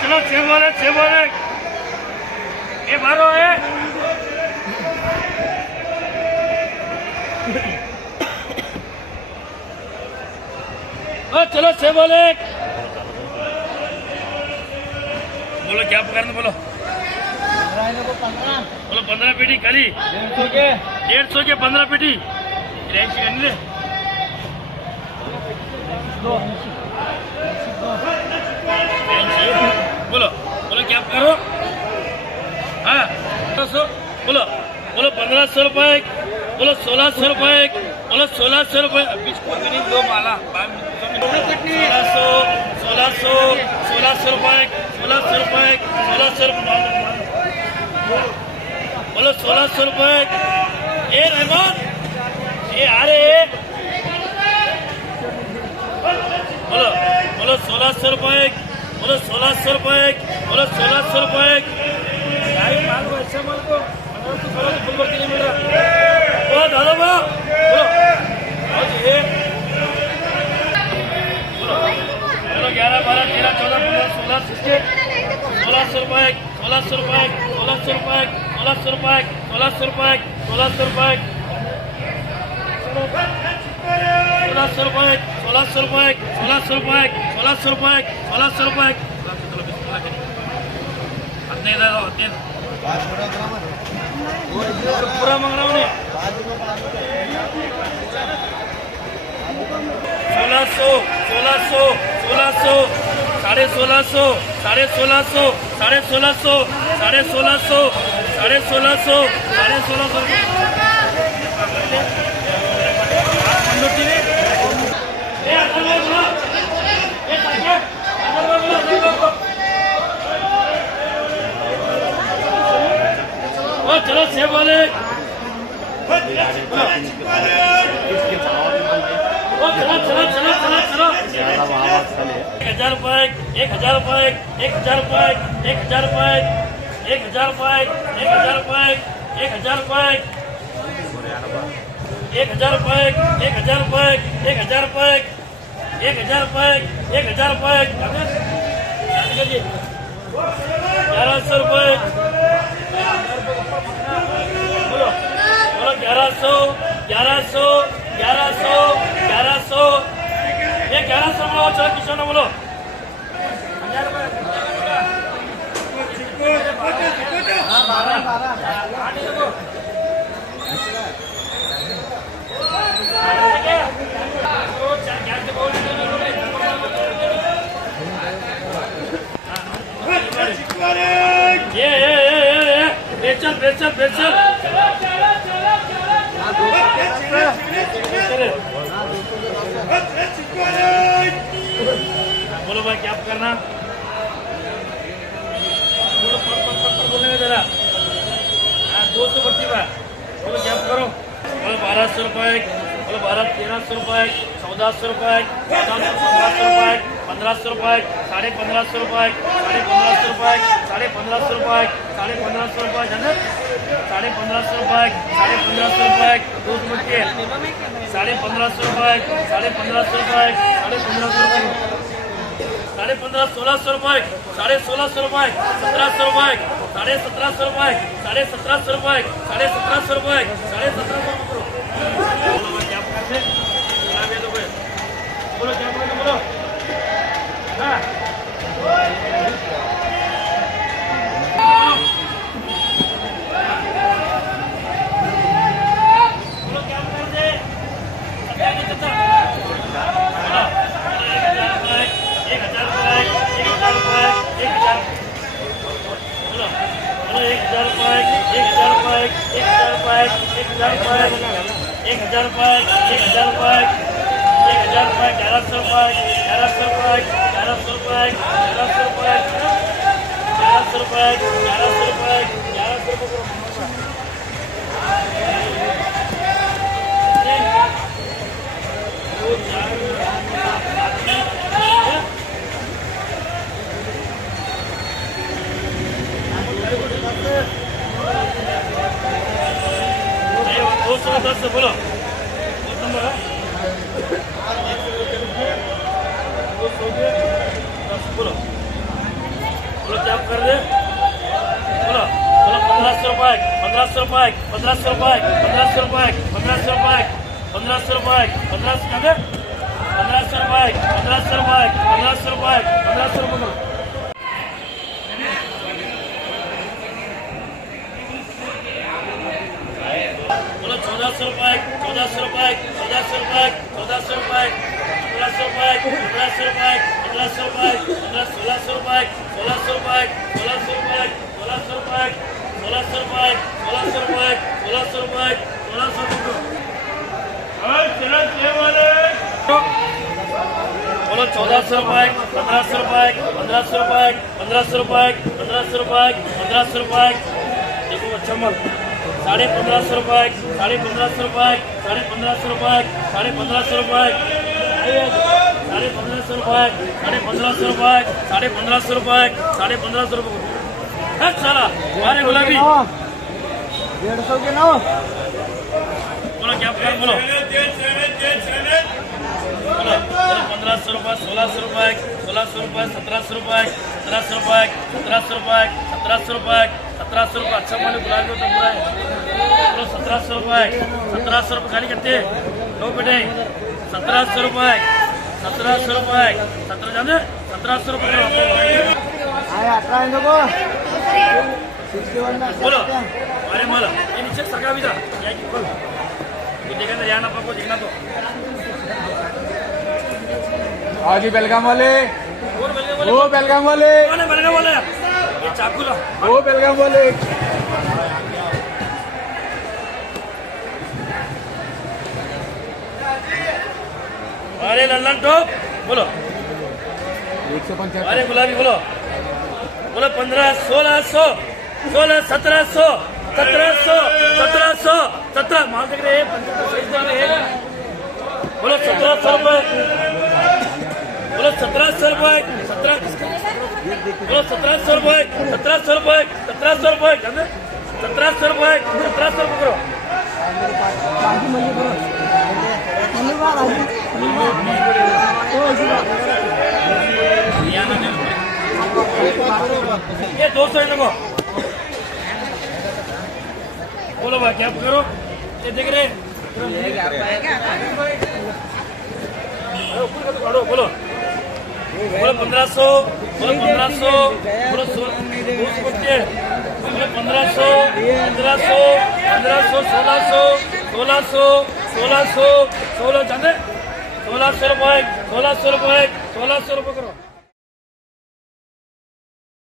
चलो छह बोले ये मारो है। चलो छह बोले बोलो क्या पकड़ना बोलो 15 पेटी खाली 150 के 15 पेटी बोलो बोलो क्या करो। हाँ बोलो बोलो 1500 रुपए बोलो 1600 रुपए बोलो 1600 रुपए। बिस्कुट भी नहीं दो माला 1600 रुपए 1600 रुपए बोलो 1600 रुपए। ये रहमान ये आ रहे बोलो बोलो 1600 रुपए बोलो 1600 रुपए बोलो 1600 रुपए। माल को ऐसा माल को फुल नहीं मिल रहा। बोलो दादा बोलो बोलो 11 12 13 14 15 16 1600 रुपए 1600 रुपए 1600 रुपए 1600 रुपए 1600 रुपए 1600 रुपए 1600 रुपए 1600 रुपए 1600 रुपए 1600 रुपए 1600 रुपए। पूरा मांग रहा हूँ 1600 1600 1600 साढ़े 1600 साढ़े 1600 साढ़े 1600 साढ़े 1600 साढ़े 1600 साढ़े 1600 चलो छह बोले 1000 रुपए 1000 रुपए 1000 रुपए 1000 रुपए 1000 रुपए 1000 रुपए 1000 रुपए 1000 रुपए 1000 रुपए 1000 रुपए 1000 रुपए 1000 रुपए 1100 रुपए बोलो बोलो 1100 1100 1100 1100 ये 1100 बोलो चलो किशोर बोलो 1000 रुपए बेचल बेचल बेचल बोलो भाई क्या करना बोलो पर बोलने में जरा 200 बढ़ती बात बोलो क्या करो बोलो 1200 रुपए बोलो 1300 रुपए 1400 रुपए 1500 रुपए 1500 रुपए 1550 रुपए 1550 रुपए 1550 रुपए 1550 रुपए जाना 1550 रुपए 1550 रुपए 2 मिनट के 1550 रुपए 1550 रुपए 1550 रुपए 1550 1600 रुपए 1600 रुपए 1700 रुपए 1700 रुपए 1700 रुपए 1700 रुपए 1700 क्या करते बोलो क्या बोलो हाँ बोलो नंबर है बोलो कर दे बोलो बोलो 1500 रुपए 1500 रुपए 1500 रुपए 1500 रुपए 1500 रुपए 1500 रुपए 1500 कर दे 1500 रुपए 1500 रुपए 1500 रुपए 1500 रुपए बोलो 1400 रुपए 1400 रुपए 1400 रुपए 1400 रुपए 1500 रुपए 1500 रुपए 1500 रुपए 1600 रुपए 1600 रुपए 1600 रुपए 1600 रुपए 1600 रुपए 1600 रुपए 1600 रुपए 1600 रुपए बोलो 1400 रुपए 1500 रुपए 1500 रुपए 1500 रुपए 1500 रुपए 1500 रुपए देखो अच्छा मत 1550 रुपए 1550 रुपए 1550 रुपए 1550 रुपए 1550 रुपए 1550 रुपए 1550 रुपए 1550 रुपए है सारा अरे गुलाबी 150 के 9 बोलो क्या कर बोलो 1500 रुपए 1600 रुपए 1600 रुपए 1700 रुपए 1700 रुपए 1700 रुपए 1700 रुपए 1700 रुपए अच्छा माने गुलाबी तो पूरा है बोलो 1700 रुपए 1700 रुपए खाली कितने लो बेटे 1700 रुपए 1700 रुपए 17 जाने 1700 रुपए आया 18 इन को 61 में बोलो अरे माला ये नीचे सका भी था क्या की बोल तो देखा ना यहाँ ना देखना तो आगे बेलगाम वाले और वो बेलगाम वाले कौन है बेलगाम वाले ये चाकू ला वो बेलगाम वाले अरे लल्लन टॉप बोलो 175 अरे गुलाबी बोलो बोलो 15 1600 16 1700 1700 1700 17 माल देख रहे हैं 75 सही देख रहे हैं बोलो 1700 रुपए बोलो 1700 रुपए 17 बोलो 1700 रुपए 1700 रुपए 1700 रुपए 1700 रुपए 1700 रुपए करो ये 200 है देखो बोलो भाई क्या करो ये देख रहे बोलो बोलो 1500 बोलो 1500 बोलो 1500 1500 1600 1600 1600 16 जाने 1600 रुपए 1600 रुपए 1600 रुपए करो